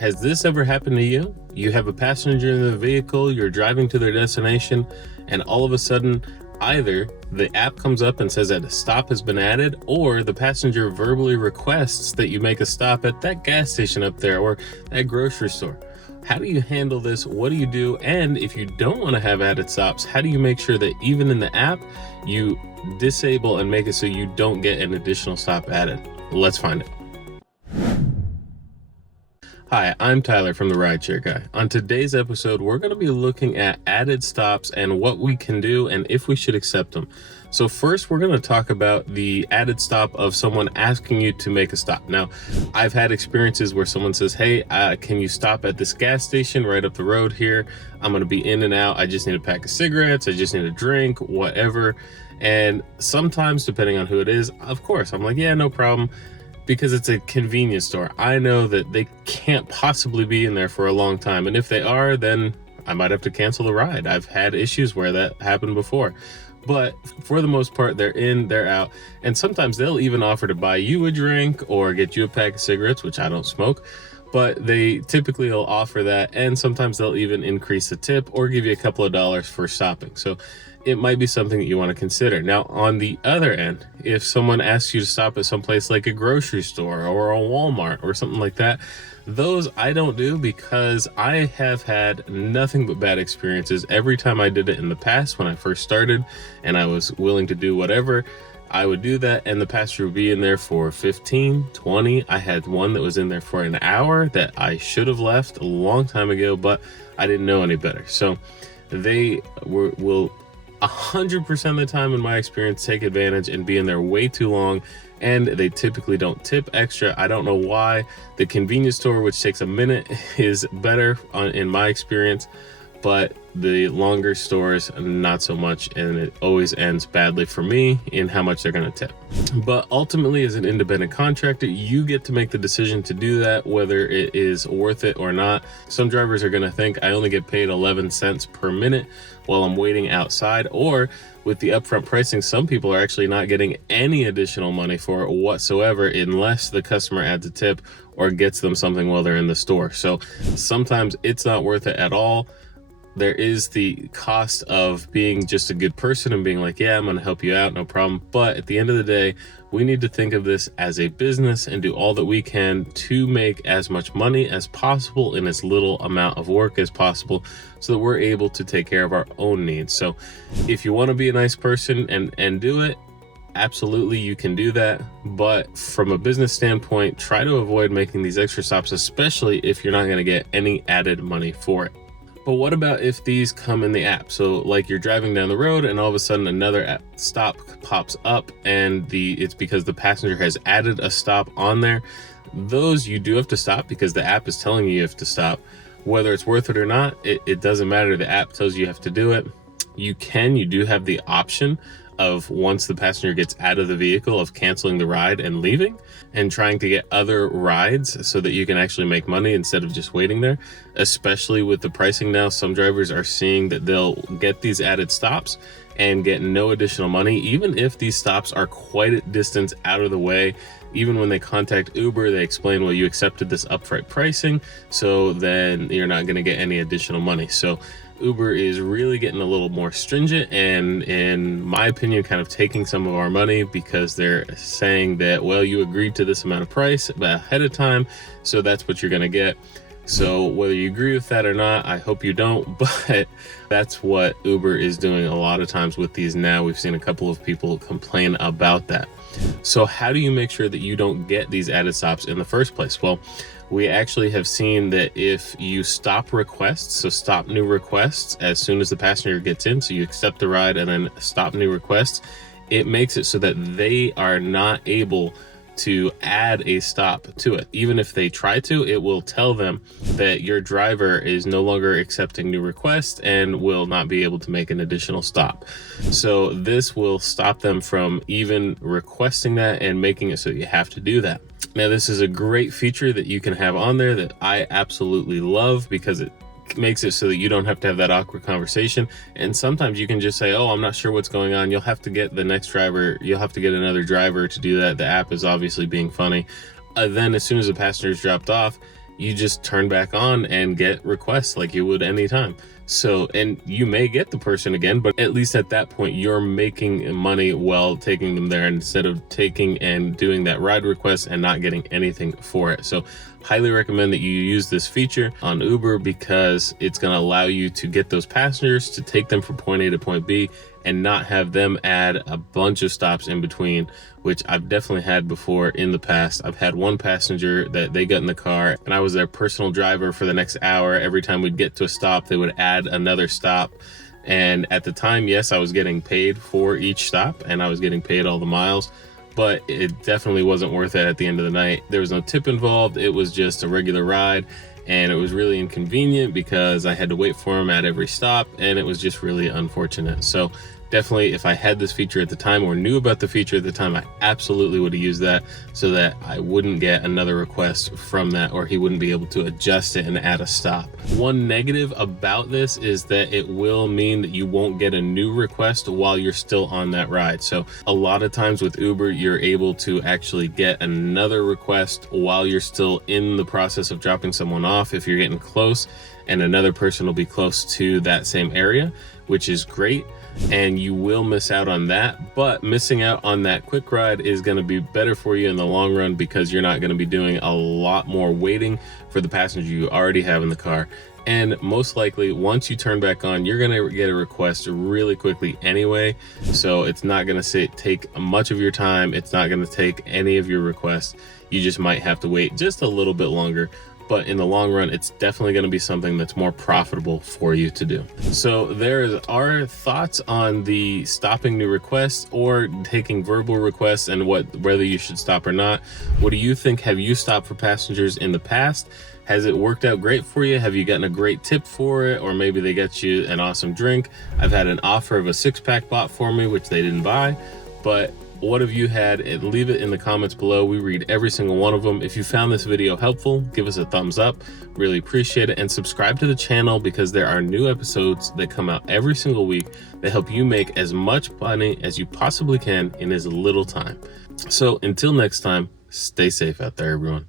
Has this ever happened to you? You have a passenger in the vehicle, you're driving to their destination, and all of a sudden, either the app comes up and says that a stop has been added, or the passenger verbally requests that you make a stop at that gas station up there or that grocery store. How do you handle this? What do you do? And if you don't want to have added stops, how do you make sure that even in the app, you disable and make it so you don't get an additional stop added? Let's find it. Hi, I'm Tyler from the RideShare Guy. On today's episode, we're going to be looking at added stops and what we can do and if we should accept them. So first, we're going to talk about the added stop of someone asking you to make a stop. Now, I've had experiences where someone says, hey, can you stop at this gas station right up the road here? I'm going to be in and out. I just need a pack of cigarettes. I just need a drink, whatever. And sometimes, depending on who it is, of course, I'm like, yeah, no problem. Because it's a convenience store. I know that they can't possibly be in there for a long time. And if they are, then I might have to cancel the ride. I've had issues where that happened before. But for the most part, they're in, they're out. And sometimes they'll even offer to buy you a drink or get you a pack of cigarettes, which I don't smoke. But they typically will offer that. And sometimes they'll even increase the tip or give you a couple of dollars for stopping. So it might be something that you want to consider. Now, on the other end, if someone asks you to stop at some place like a grocery store or a Walmart or something like that, those I don't do because I have had nothing but bad experiences. Every time I did it in the past when I first started and I was willing to do whatever, I would do that and the passenger would be in there for 15, 20. I had one that was in there for an hour that I should have left a long time ago, but I didn't know any better. So they will 100% of the time, in my experience, take advantage and be in there way too long, and they typically don't tip extra. I don't know why. The convenience store, which takes a minute, is better in my experience, but the longer stores, not so much, and it always ends badly for me in how much they're going to tip. But ultimately, as an independent contractor, you get to make the decision to do that, whether it is worth it or not. Some drivers are going to think I only get paid 11 cents per minute while I'm waiting outside, or with the upfront pricing, some people are actually not getting any additional money for it whatsoever unless the customer adds a tip or gets them something while they're in the store. So sometimes it's not worth it at all. There is the cost of being just a good person and being like, yeah, I'm going to help you out, no problem. But at the end of the day, we need to think of this as a business and do all that we can to make as much money as possible in as little amount of work as possible so that we're able to take care of our own needs. So if you want to be a nice person and do it, absolutely, you can do that. But from a business standpoint, try to avoid making these extra stops, especially if you're not going to get any added money for it. But what about if these come in the app? So like you're driving down the road and all of a sudden another app stop pops up and it's because the passenger has added a stop on there. Those you do have to stop because the app is telling you have to stop. Whether it's worth it or not, it doesn't matter. The app tells you have to do it. You do have the option of, once the passenger gets out of the vehicle, of canceling the ride and leaving and trying to get other rides so that you can actually make money instead of just waiting there. Especially with the pricing now, some drivers are seeing that they'll get these added stops and get no additional money, even if these stops are quite a distance out of the way. Even when they contact Uber, they explain, well, you accepted this upfront pricing, so then you're not going to get any additional money. So Uber is really getting a little more stringent and, in my opinion, kind of taking some of our money because they're saying that, well, you agreed to this amount of price ahead of time, so that's what you're going to get. So whether you agree with that or not, I hope you don't, but that's what Uber is doing a lot of times with these now. We've seen a couple of people complain about that. So how do you make sure that you don't get these added stops in the first place? Well, we actually have seen that if you stop requests, so stop new requests as soon as the passenger gets in, so you accept the ride and then stop new requests, it makes it so that they are not able to add a stop to it. Even if they try to, it will tell them that your driver is no longer accepting new requests and will not be able to make an additional stop. So this will stop them from even requesting that and making it so you have to do that. Now, this is a great feature that you can have on there that I absolutely love because it makes it so that you don't have to have that awkward conversation. And sometimes you can just say, oh, I'm not sure what's going on. You'll have to get the next driver. You'll have to get another driver to do that. The app is obviously being funny. Then as soon as the passenger is dropped off, you just turn back on and get requests like you would anytime. So, and you may get the person again, but at least at that point, you're making money while taking them there instead of taking and doing that ride request and not getting anything for it. So highly recommend that you use this feature on Uber because it's going to allow you to get those passengers to take them from point A to point B and not have them add a bunch of stops in between, which I've definitely had before in the past. I've had one passenger that they got in the car and I was their personal driver for the next hour. Every time we'd get to a stop, they would add another stop. And at the time, yes, I was getting paid for each stop and I was getting paid all the miles, but it definitely wasn't worth it at the end of the night. There was no tip involved. It was just a regular ride. And it was really inconvenient because I had to wait for him at every stop and it was just really unfortunate. So definitely, if I had this feature at the time or knew about the feature at the time, I absolutely would have used that so that I wouldn't get another request from that, or he wouldn't be able to adjust it and add a stop. One negative about this is that it will mean that you won't get a new request while you're still on that ride. So a lot of times with Uber, you're able to actually get another request while you're still in the process of dropping someone off if you're getting close, and another person will be close to that same area, which is great. And you will miss out on that, but missing out on that quick ride is going to be better for you in the long run because you're not going to be doing a lot more waiting for the passenger you already have in the car. And most likely, once you turn back on, you're going to get a request really quickly anyway. So it's not going to take much of your time. It's not going to take any of your requests. You just might have to wait just a little bit longer. But in the long run, it's definitely going to be something that's more profitable for you to do. So there is our thoughts on the stopping new requests or taking verbal requests and whether you should stop or not. What do you think? Have you stopped for passengers in the past? Has it worked out great for you? Have you gotten a great tip for it? Or maybe they get you an awesome drink. I've had an offer of a 6-pack bought for me, which they didn't buy, but what have you had? Leave it in the comments below. We read every single one of them. If you found this video helpful, give us a thumbs up. Really appreciate it. And subscribe to the channel because there are new episodes that come out every single week that help you make as much money as you possibly can in as little time. So until next time, stay safe out there, everyone.